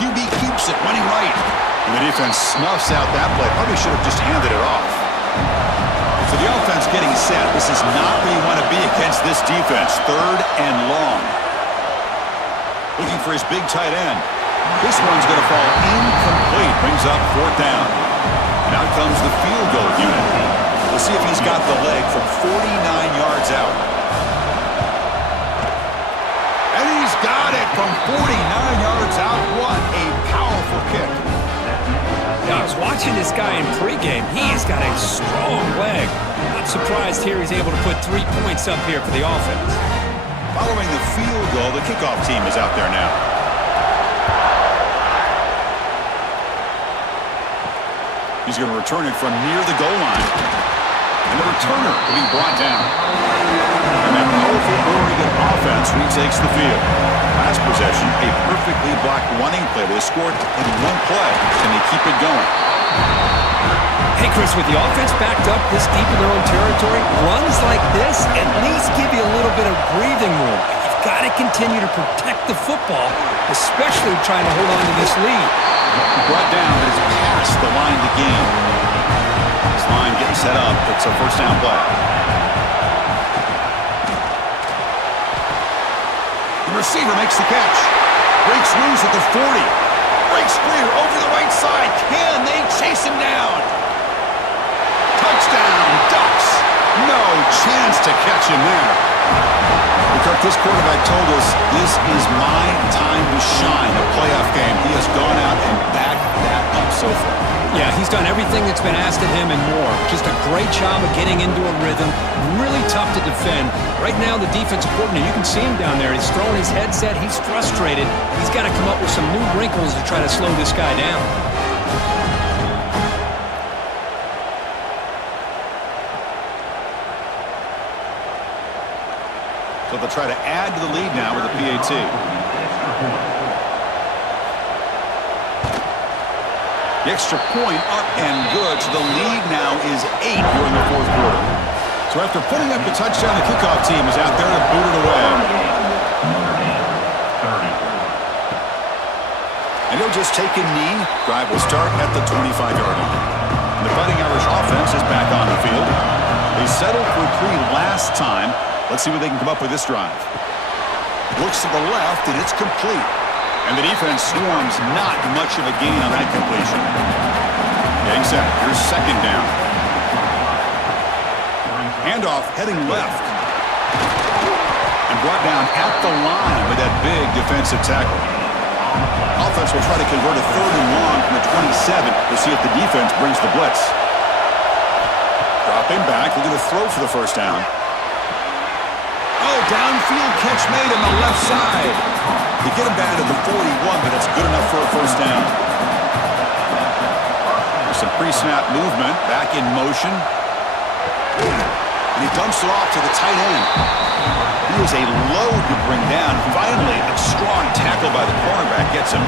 QB keeps it, running right. And the defense snuffs out that play. Probably should have just handed it off. So the offense getting set. This is not where you want to be against this defense. 3rd and long. Looking for his big tight end. This one's going to fall incomplete. Brings up 4th down. And out comes the field goal unit. We'll see if he's got the leg from 49 yards out. And he's got it from 49 yards out. What a powerful kick. Now, I was watching this guy in pregame. He has got a strong leg. Not surprised here he's able to put 3 points up here for the offense. Following the field goal, the kickoff team is out there now. He's going to return it from near the goal line. And the returner will be brought down. And that powerful Oregon offense retakes the field. Last possession, a perfectly blocked running play. They scored in 1 play, and they keep it going. Hey, Chris, with the offense backed up this deep in their own territory, runs like this at least give you a little bit of breathing room. You've got to continue to protect the football, especially trying to hold on to this lead. Brought down, but it's past the line to gain. This line getting set up. It's a 1st down play. The receiver makes the catch. Breaks loose at the 40. Breaks clear over the right side. Can they chase him down? Touchdown, Ducks. No chance to catch him there. Kirk, this quarterback told us this is my time to shine, a playoff game. He has gone out and backed that up so far. Yeah, he's done everything that's been asked of him and more. Just a great job of getting into a rhythm. Really tough to defend. Right now, the defensive coordinator, you can see him down there. He's throwing his headset. He's frustrated. He's got to come up with some new wrinkles to try to slow this guy down. So they'll try to add to the lead now with a PAT. The extra point up and good. So the lead now is 8 here in the 4th quarter. So after putting up the touchdown, the kickoff team is out there to boot it away. And he'll just take a knee. Drive will start at the 25-yard line. And the Fighting Irish offense is back on the field. They settled for 3 last time. Let's see what they can come up with this drive. Looks to the left, and it's complete. And the defense swarms, not much of a gain on that completion. Getting set. Here's second down. Handoff heading left. And brought down at the line with that big defensive tackle. Offense will try to convert a 3rd and long from the 27 to see if the defense brings the blitz. Dropping back, looking to throw for the first down. Oh, downfield catch made on the left side. You get him down to the 41, but that's good enough for a first down. There's some pre-snap movement, back in motion. And he dumps it off to the tight end. He was a load to bring down. Finally, a strong tackle by the cornerback gets him.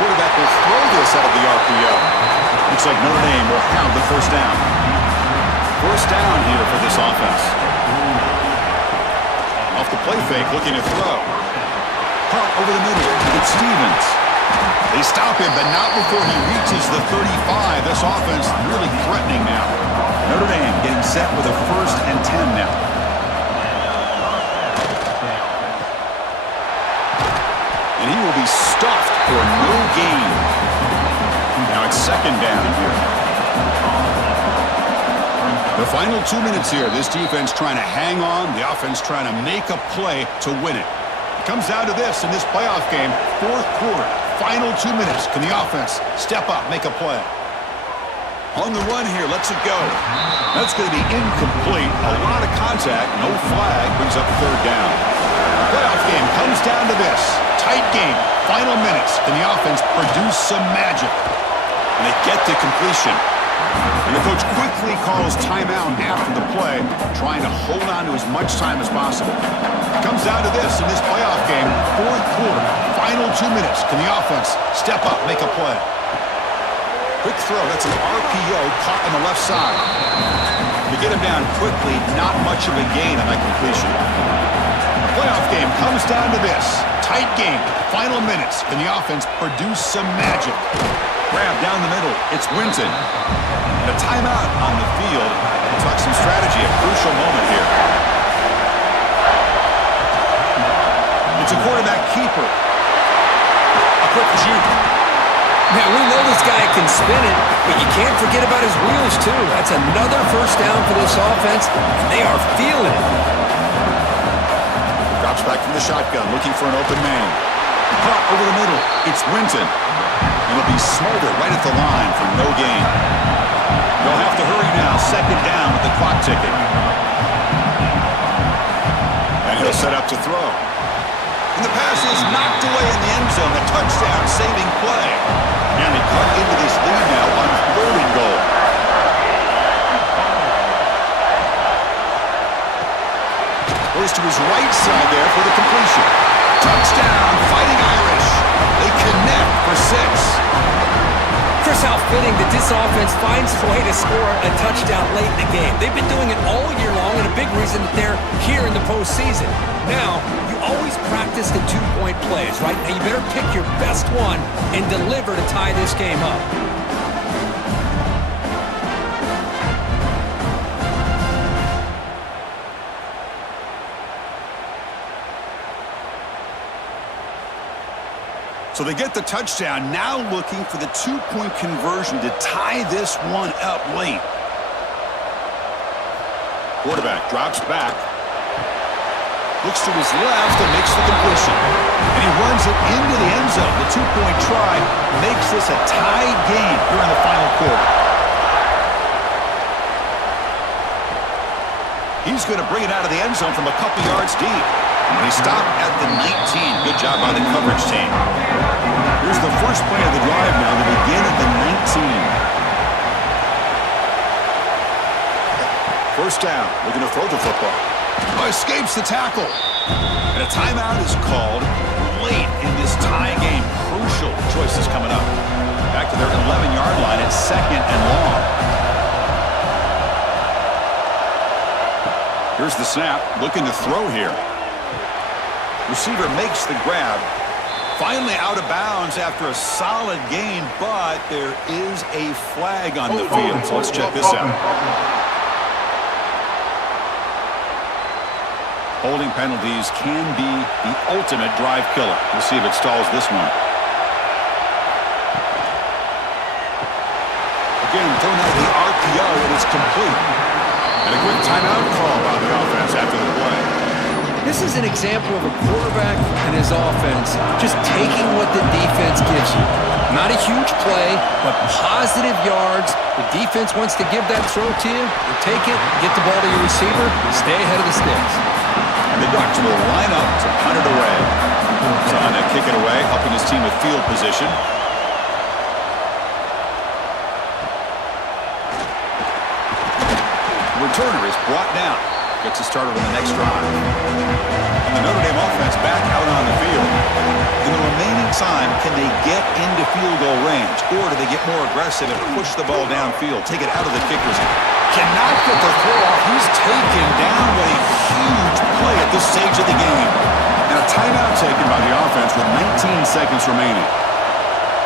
Quarterback will throw this out of the RPO. Looks like Notre Dame will have the first down. First down here for this offense. Off the play fake, looking to throw. Caught over the middle. It's Stevens. They stop him, but not before he reaches the 35. This offense really threatening now. Notre Dame getting set with a 1st and 10 now. And he will be stuffed for no gain. Now it's second down here. The final 2 minutes here. This defense trying to hang on. The offense trying to make a play to win it. It comes down to this in this playoff game. 4th quarter. Final 2 minutes. Can the offense step up, make a play? On the run here. Lets it go. That's going to be incomplete. A lot of contact. No flag. Brings up 3rd down. The playoff game comes down to this. Tight game. Final minutes. Can the offense produce some magic? And they get to completion. And the coach quickly calls timeout after the play, trying to hold on to as much time as possible. It comes down to this in this playoff game, 4th quarter, final 2 minutes. Can the offense step up, make a play? Quick throw, that's an RPO caught on the left side. To get him down quickly, not much of a gain on that completion. The playoff game comes down to this. Tight game, final minutes. Can the offense produce some magic? Grab down the middle. It's Winton. And a timeout on the field. We'll talk some strategy, a crucial moment here. It's a quarterback keeper. A quick juke. Now, we know this guy can spin it, but you can't forget about his wheels, too. That's another first down for this offense, and they are feeling it. Drops back from the shotgun, looking for an open man. Caught over the middle. It's Winton. It'll be smothered right at the line for no gain. They'll have to hurry now. Second down with the clock ticking. And he'll set up to throw. And the pass is knocked away in the end zone. The touchdown-saving play. And they cut into this lead now on 3rd and goal. Goes to his right side there for the completion. Touchdown, Fighting Irish. They connect for 6. Chris, how fitting that this offense finds a way to score a touchdown late in the game. They've been doing it all year long, and a big reason that they're here in the postseason. Now, you always practice the 2-point plays, right? Now, you better pick your best one and deliver to tie this game up. So they get the touchdown, now looking for the 2-point conversion to tie this one up late. Quarterback drops back. Looks to his left and makes the completion. And he runs it into the end zone. The 2-point try makes this a tied game here in the final quarter. He's going to bring it out of the end zone from a couple yards deep. And he stopped at the 19. Good job by the coverage team. Here's the first play of the drive now to begin at the 19. First down, looking to throw the football. Oh, escapes the tackle. And a timeout is called late in this tie game. Crucial choices coming up. Back to their 11-yard line at 2nd and long. Here's the snap, looking to throw here. Receiver makes the grab. Finally out of bounds after a solid gain, but there is a flag on the field. So let's check this out. Holding penalties can be the ultimate drive killer. We'll see if it stalls this one. Again, throwing out the RPO, and it's complete. And a quick timeout call by the offense after the play. This is an example of a quarterback and his offense just taking what the defense gives you. Not a huge play, but positive yards. The defense wants to give that throw to you. You take it, get the ball to your receiver, stay ahead of the sticks. And the Ducks will line up to punt it away. Trying to kick it away, helping his team with field position. The returner is brought down. Gets it started on the next drive. And the Notre Dame offense back out on the field. In the remaining time, can they get into field goal range? Or do they get more aggressive and push the ball downfield? Take it out of the kicker's hand. Cannot get the throw off. He's taken down with a huge play at this stage of the game. And a timeout taken by the offense with 19 seconds remaining.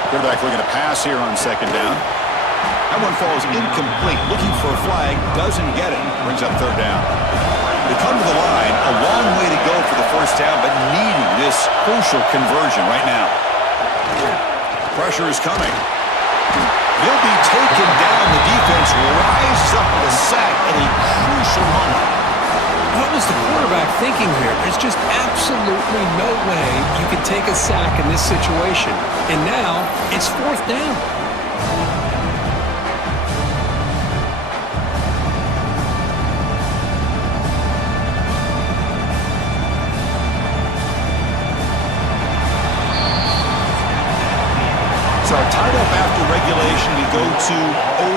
Quarterback looking to pass here on second down. That one falls incomplete. Looking for a flag. Doesn't get it. Brings up third down. They come to the line. A long way to go for the first down, but needing this crucial conversion right now. Pressure is coming. He'll be taken down. The defense rises up with a sack at a crucial moment. What was the quarterback thinking here? There's just absolutely no way you can take a sack in this situation. And now it's fourth down. So tied up after regulation, we go to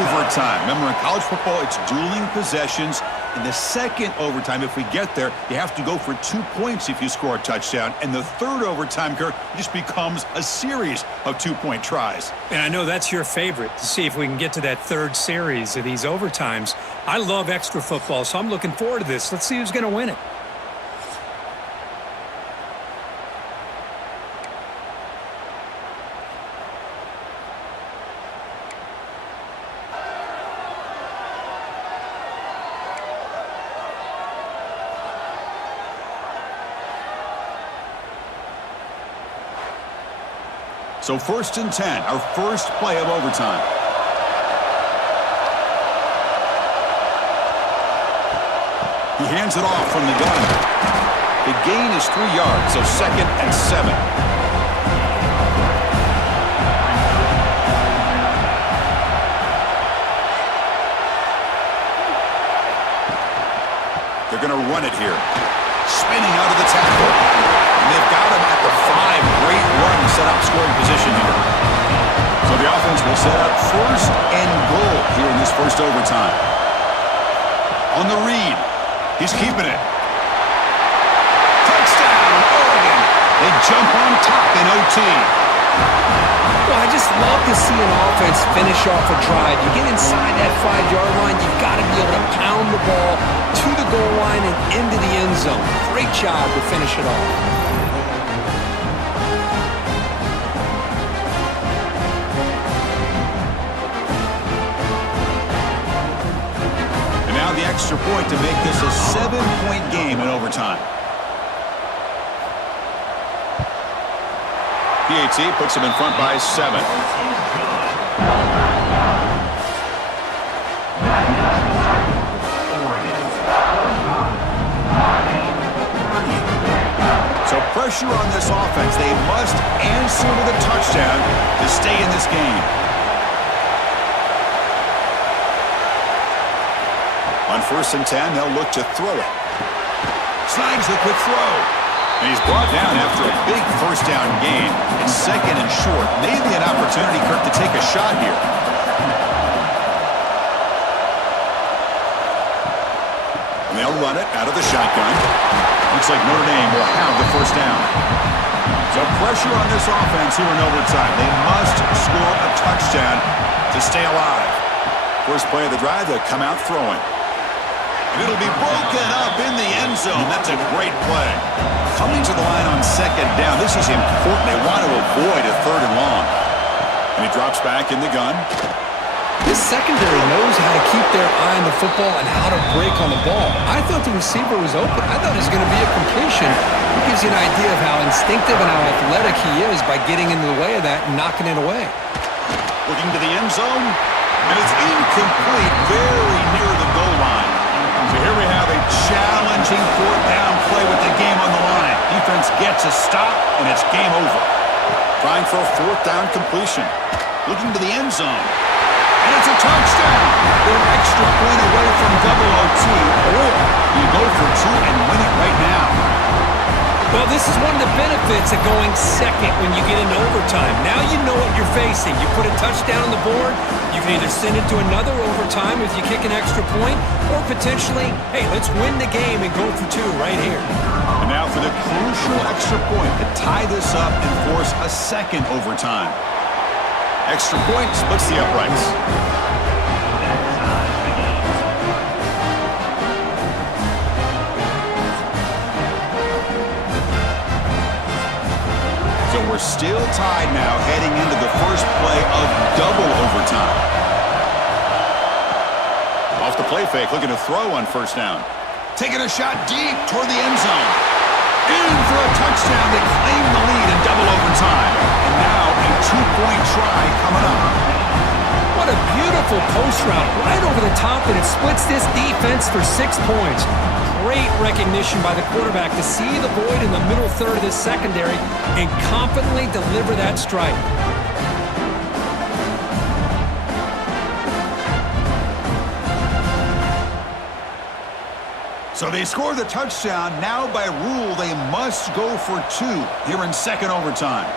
overtime. Remember, in college football, it's dueling possessions. In the second overtime, if we get there, you have to go for 2 points if you score a touchdown. And the third overtime, Kirk, just becomes a series of 2-point tries. And I know that's your favorite, to see if we can get to that third series of these overtimes. I love extra football, so I'm looking forward to this. Let's see who's going to win it. So 1st and 10, our first play of overtime. He hands it off from the gun. The gain is 3 yards, so 2nd and 7. They're going to run it here. Spinning out of the tackle. And they've got him at the 5. Great run to set up scoring position here. So the offense will set up 1st and goal here in this first overtime. On the read. He's keeping it. Touchdown, Oregon. They jump on top in OT. Well, I just love to see an offense finish off a drive. You get inside that 5-yard line, you've got to be able to pound the ball to the goal line and into the end zone. Great job to finish it off. The extra point to make this a 7-point game in overtime. PAT puts them in front by 7. So pressure on this offense. They must answer with a touchdown to stay in this game. On 1st and 10, they'll look to throw it. Snags the quick throw. And he's brought down after a big first down gain. It's 2nd and short. Maybe an opportunity, Kirk, to take a shot here. And they'll run it out of the shotgun. Looks like Notre Dame will have the first down. So pressure on this offense here in overtime. They must score a touchdown to stay alive. First play of the drive, they'll come out throwing. It'll be broken up in the end zone. That's a great play. Coming to the line on second down. This is important. They want to avoid a third and long. And he drops back in the gun. This secondary knows how to keep their eye on the football and how to break on the ball. I thought the receiver was open. I thought it was going to be a completion. It gives you an idea of how instinctive and how athletic he is by getting into the way of that and knocking it away. Looking to the end zone. And it's incomplete, very near the goal line. So here we have a challenging fourth down play with the game on the line. Defense gets a stop, and it's game over. Trying for a fourth down completion. Looking to the end zone. And it's a touchdown. They're an extra point away from double OT, or you go for two and win it right now. Well, this is one of the benefits of going second when you get into overtime. Now you know what you're facing. You put a touchdown on the board, you can either send it to another overtime if you kick an extra point, or potentially, hey, let's win the game and go for two right here. And now for the crucial extra point to tie this up and force a second overtime. Extra point splits the uprights. So we're still tied now heading into the first play of double overtime. Off the play fake, looking to throw on first down. Taking a shot deep toward the end zone. In for a touchdown to claim the lead in double overtime. And now a two-point try coming up. What a beautiful post route right over the top, and it splits this defense for 6 points. Great recognition by the quarterback to see the void in the middle third of this secondary and confidently deliver that strike. So they score the touchdown. Now by rule, they must go for two here in second overtime.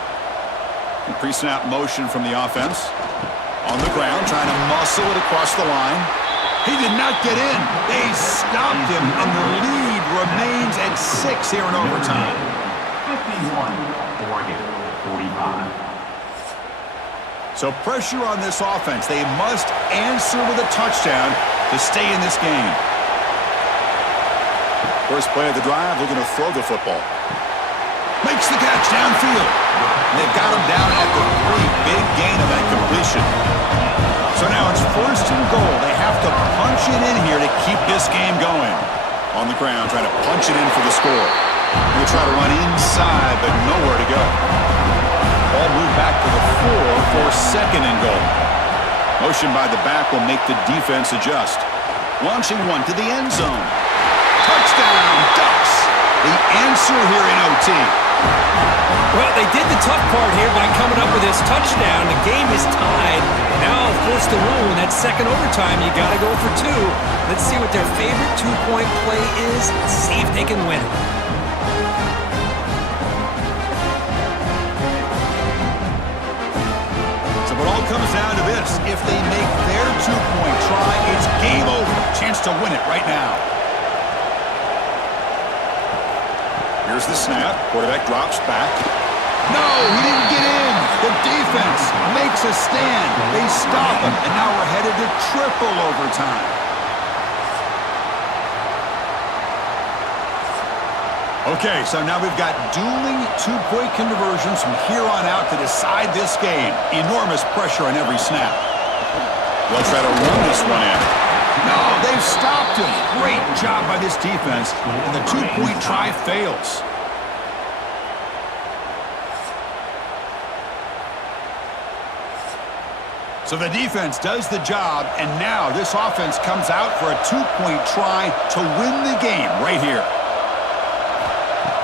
Pre-snap motion from the offense. On the ground, trying to muscle it across the line. He did not get in. They stopped him, and the lead remains at 6 here in overtime. 51, Oregon, 45. So pressure on this offense. They must answer with a touchdown to stay in this game. First play of the drive, looking to throw the football. Makes the catch downfield. And they've got him down at the 3. Big gain of that completion. So now it's first and goal. They have to punch it in here to keep this game going. On the ground, trying to punch it in for the score. They try to run inside, but nowhere to go. Ball moved back to the 4 for second and goal. Motion by the back will make the defense adjust. Launching one to the end zone. Touchdown, Ducks. The answer here in OT. Well, they did the tough part here by coming up with this touchdown. The game is tied. Now, of course, the rule in that second overtime, you got to go for two. Let's see what their favorite two-point play is. See if they can win it. So it all comes down to this. If they make their two-point try, it's game over. Chance to win it right now. Here's the snap. Quarterback drops back. No, he didn't get in. The defense makes a stand. They stop him, and now we're headed to triple overtime. Okay, so now we've got dueling two-point conversions from here on out to decide this game. Enormous pressure on every snap. They'll try to run this one in. No, they've stopped him. Great job by this defense, and the two-point try fails. So the defense does the job, and now this offense comes out for a two-point try to win the game right here.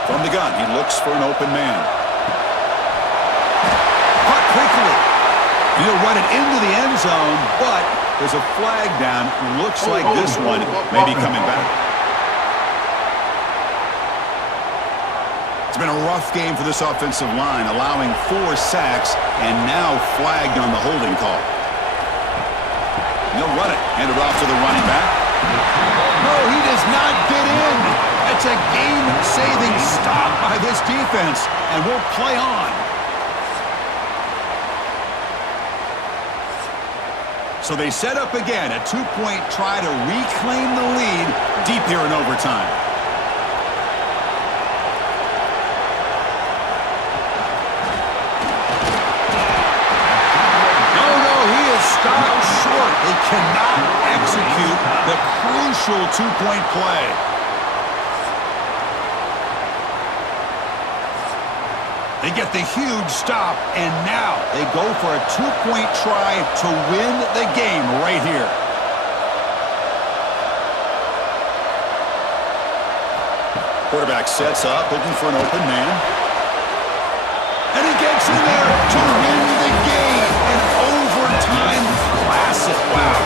From the gun, he looks for an open man. Caught quickly. He'll run it into the end zone, but there's a flag down. Looks like this one may be coming back. It's been a rough game for this offensive line, allowing 4 sacks and now flagged on the holding call. He'll run it. Hand it off to the running back. No, he does not get in. It's a game-saving stop by this defense, and we'll play on. So they set up again, a two-point try to reclaim the lead deep here in overtime. He is stopped short. They cannot execute the crucial two-point play. They get the huge stop, and now they go for a two-point try to win the game right here. Quarterback sets up, looking for an open man. And he gets in there to win the game. An overtime classic. Wow.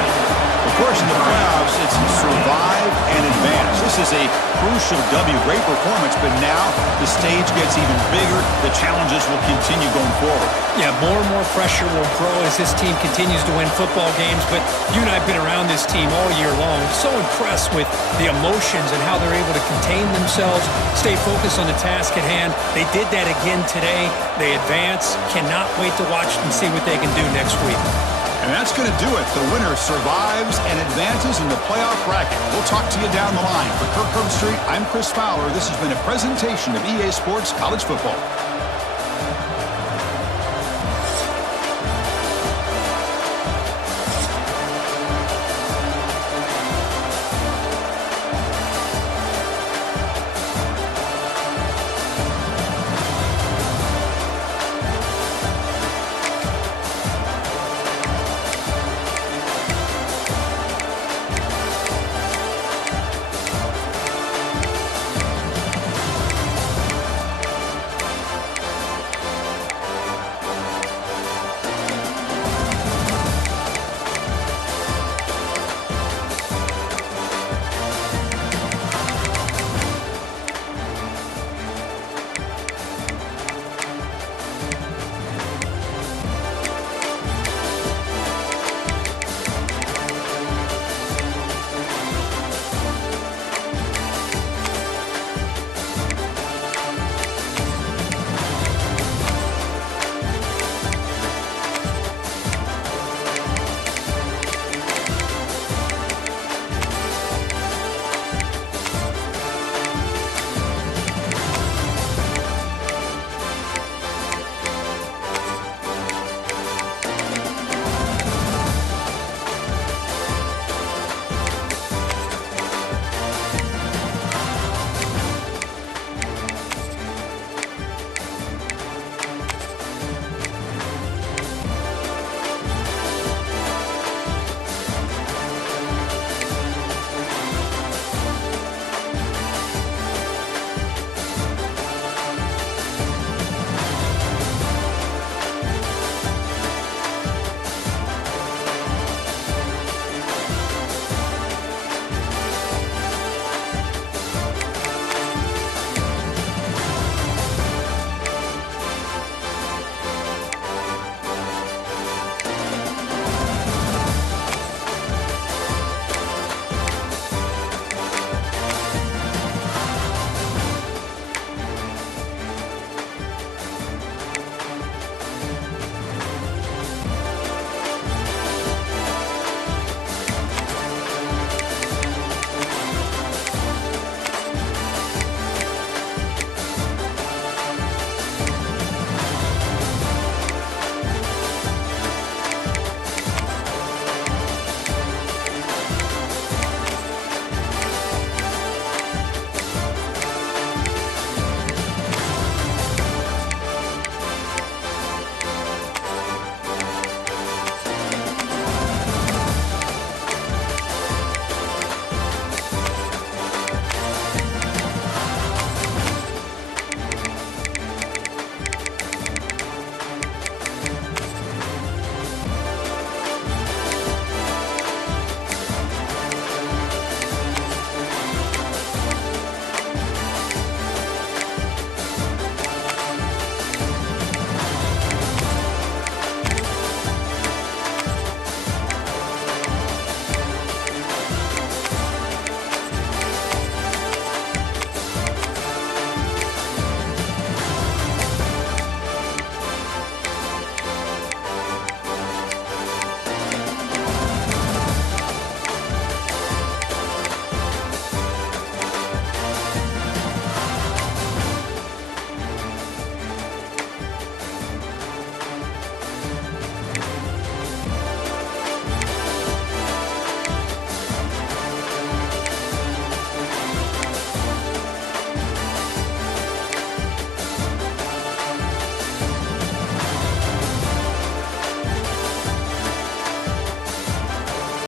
Of course, in the playoffs, it's survive and advance. This is a crucial W. Great performance, but now the stage gets even bigger. The challenges will continue going forward. Yeah, more and more pressure will grow as this team continues to win football games, but you and I have been around this team all year long. So impressed with the emotions and how they're able to contain themselves, stay focused on the task at hand. They did that again today. They advance. Cannot wait to watch and see what they can do next week. And that's going to do it. The winner survives and advances in the playoff bracket. We'll talk to you down the line. For Kirk Herbstreit, I'm Chris Fowler. This has been a presentation of EA Sports College Football.